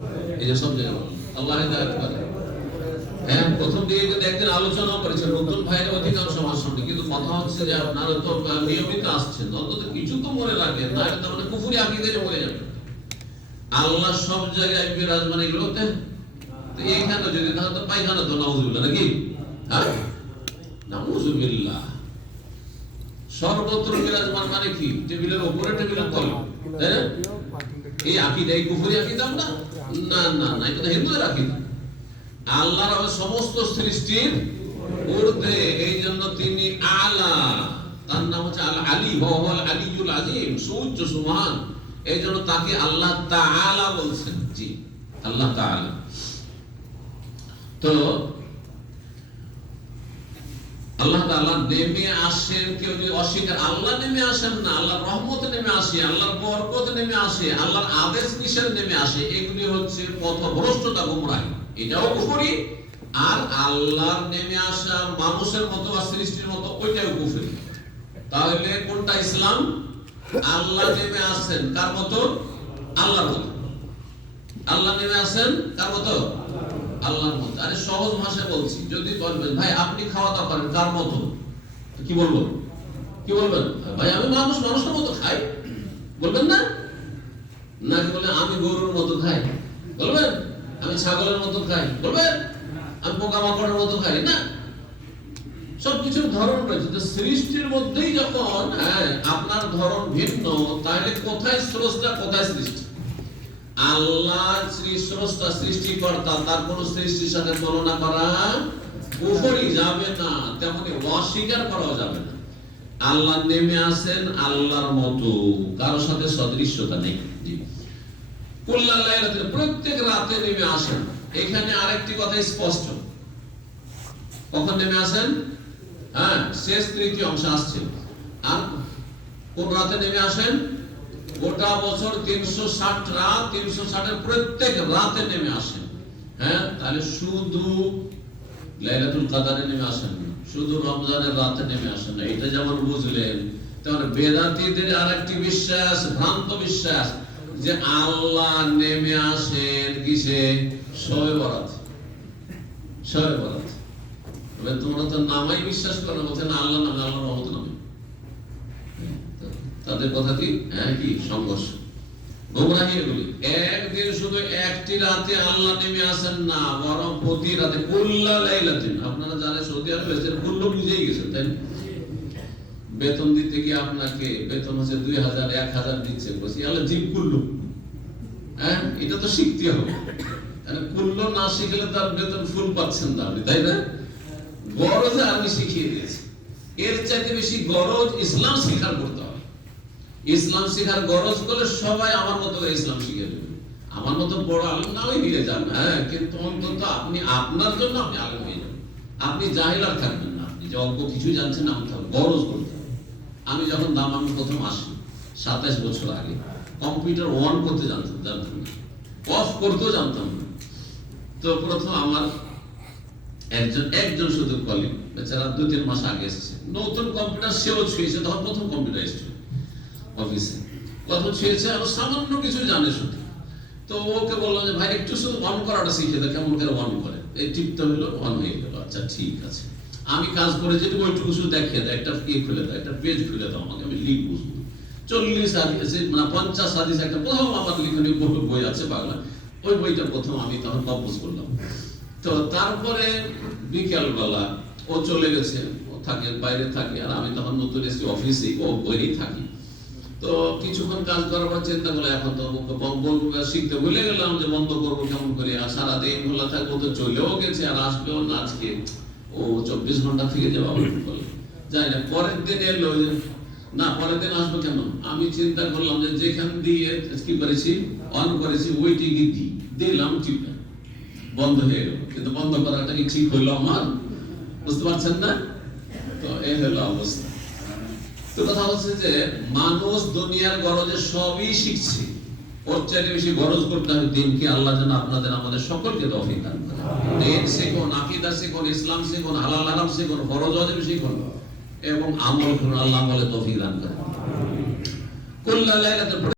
এই যে সব জায়গায় আল্লাহ হেদায়েত করে। হ্যাঁ, প্রথম দিকে কিন্তু একদিন আলোচনা করেছেন নতুন ভাইয়ের অধিকাংশ আমার সঙ্গে, কিন্তু কথা হচ্ছে যে আপনারা তো নিয়মিত আসছেন, অন্তত কিছু তো মনে রাখেন, না এটা মানে কুফরি আকীদায় মরে যাবে। আল্লাহ সব জায়গায় বিরাজমান, এগুলোতে তো এইখানে যদি না তো পায়খানা তো নাউজুবিল্লাহ নাকি, হ্যাঁ নাউজুবিল্লাহ, সর্বত্র বিরাজমান মানে কি? টেবিলের উপরে, টেবিলের তলে, তাই না? এই আকীদা, এই কুফরি আকীদা না, না না না, এটা হিন্দুদের আকীদা। আল্লাহর সমস্ত সৃষ্টির ঊর্ধ্বে, এই জন্য তিনি আলা, তার নাম হচ্ছে আল আলী, ওয়াল আলিয়ুল আযীম, সুউচ্চ সুমহান। এই জন্য তাকে আল্লাহ তাআলা বলছেন। জি, আল্লাহ তাআলা। তো আল্লাহ তাআলা নেমে আসেন, কেউ যদি অস্বীকার, আল্লাহ নেমে আসেন না, আল্লাহর রহমত নেমে আসে, আল্লাহর বরকত নেমে আসে, আল্লাহর আদেশ নিষেধ নেমে আসে, এগুলি হচ্ছে পথভ্রষ্টতা, গুমরাহি, এটাও কুফরি। আর আল্লাহর নেমে আসা মানুষের মতো বা সৃষ্টির মতো, ওইটাও কুফরি। তাহলে কোনটা ইসলাম? আল্লাহ নেমে আসেন কার মতো? আল্লাহর মতো। আল্লাহ নেমে আসেন কার মতো? আল্লাহর মতো। আরে সহজ ভাষায় বলছি, যদি বলবেন ভাই আপনি খাওয়া দাওয়া করেন কার মতো, কি বলবো? কি বলবেন? ভাই আমি মানুষ, মানুষের মতো খাই, বলবেন না? নাকি বলে আমি গরুর মতো খাই, বলবেন? আমি ছাগলের মতো খাই, বলবেন? আমি পোকামাকড়ের মতো খাই না? সবকিছুর ধরন রয়েছে। তো সৃষ্টির মধ্যেই যখন আপনার ধরন ভিন্ন, তাহলে কোথায় স্রষ্টা, কোথায় সৃষ্টি? আল্লাহ স্রষ্টা, সৃষ্টিকর্তা, তার কোন সৃষ্টির সাথে তুলনা করা কুফরি যাবে না, তেমনি অস্বীকার করাও যাবে না। আল্লাহ নেমে আসেন আল্লাহর মতো, কারোর সাথে সদৃশ্যতা নেই। কুল্লা লাইলাতিন, প্রত্যেক রাতে নেমে আসেন। এখানে আরেকটি কথা স্পষ্ট, কখন নেমে আসেন? হ্যাঁ, শেষ তৃতীয় অংশ আসছে। আর কোন রাতে নেমে আসেন? গোটা বছর 360 রাত, 360 এর প্রত্যেক রাতে নেমে আসেন। হ্যাঁ, তাহলে শুধু লাইলাতুল কদরে নেমে আসেন না, শুধু রমজানের রাতে নেমে আসেন না। এটা যেমন বুঝলেন, তেমন বেদাতীদের আরেকটি বিশ্বাস, ভ্রান্ত বিশ্বাস, যে আল্লাহ নেমে আসেন কিসে? শবে বরাত। শবে বরাত। তোমরা তো নামাই বিশ্বাস করো, বলছেন আল্লাহ নামে, আল্লাহর রহমত নামে। তাদের কথা কি সংঘর্ষ, গোমরাহি এগুলি। একদিন শুধু একটি রাতে আল্লাহ নেমে আসেন না, বরং প্রতি রাতে, কুল্লা লাইলাতিন। আপনারা জানেন সৌদি আরবে কুল্ল বুঝেই গেছেন, তাই না? বেতন দিতে গিয়ে আপনাকে বেতন হচ্ছে 2000, 1000 দিচ্ছে, বলছি আল্লাহ জিম কুল্লু। হ্যাঁ, এটা তো শিখতে হবে। কুল্ল না শিখলে তার বেতন ফুল পাচ্ছেন না আপনি, তাই না? গরজে আমি শিখিয়ে দিয়েছি। এর চাইতে বেশি গরজ ইসলাম শিখার করতে হবে। ইসলাম শিখার গরজ করলে সবাই আমার মতো করে ইসলাম শিখে নেবে। আমার মতো বড় আলেম না হয়ে মিলে যান, হ্যাঁ, কিন্তু অন্তত আপনি আপনার জন্য আপনি আলেম হয়ে যাবেন। আপনি জাহিল আর থাকবেন না, আপনি যে অল্প কিছু জানছেন নামতে হবে, গরজ করতে হবে। আমি যখন দামামে প্রথম আসি 27 বছর আগে, কম্পিউটার অন করতে জানতাম না, অফ করতেও জানতাম না। তো প্রথম আমার একজন শুধু কলিগ, বেচারা 2-3 মাস আগে এসেছে, নতুন কম্পিউটার সেও ছুঁয়েছে, তখন প্রথম কম্পিউটার এসেছে অফিসে, প্রথম ছুঁয়েছে, আর সামান্য কিছু জানে শুধু। তো ওকে বললাম যে ভাই একটু শুধু অন করাটা শিখে দাও, কেমন করে অন করে। এই টিপটা হলো, অন হয়ে গেল। আচ্ছা ঠিক আছে, আমি কাজ করে যেটুকু ওইটুকু শুধু দেখিয়ে দাও, একটা খুলে দাও, একটা পেজ খুলে দাও আমাকে, আমি লিখবো। 40 হাদিস, মানে 50 হাদিস, একটা প্রথম আমার লিখনি বই আছে বাংলা, ওই বইটা প্রথম আমি তখন কম্পোজ করলাম। তো তারপরে বিকেল বেলা ও চলে গেছে, ও থাকে বাইরে থাকে, আর আমি তখন নতুন এসে অফিসে, ও বইয়েই থাকি। তো কিছুক্ষণ কাজ করার পর চিন্তা করলাম, এখন তো শিখতে ভুলে গেলাম, যে বন্ধ করবো কেমন করে, আর সারাদিন খোলা থাকবো, তো চলেও গেছে আর আসবেও না আজকে, ও 24 ঘন্টা থেকে যাবো বলে যাই না। পরের দিন এলো, না পরের দিন আসবো কেন, আমি চিন্তা করলাম যে যেখান দিয়ে কি করেছি, অন করেছি, ওইটি দিলাম, টিপটা বন্ধ হয়ে গেল। কিন্তু বন্ধ করাটা কি ঠিক হইলো আমার? বুঝতে পারছেন না? তো এই হলো অবস্থা। তো কথা হচ্ছে যে মানুষ দুনিয়ার গরজে সবই শিখছে, ওর চাইতে বেশি গরজ করতে হবে দিনকে। আল্লাহ যেন আপনাদের আমাদের সকলকে তৌফিক দান করেন। দিন শিখুন, আকীদা শিখুন, ইসলাম শিখুন, হালাল হারাম শিখুন, ফরজ ওয়াজিব শিখুন, এবং আমল করুন। আল্লাহ আমলে তৌফিক দান করেন। কুল্লা লাইলাতিন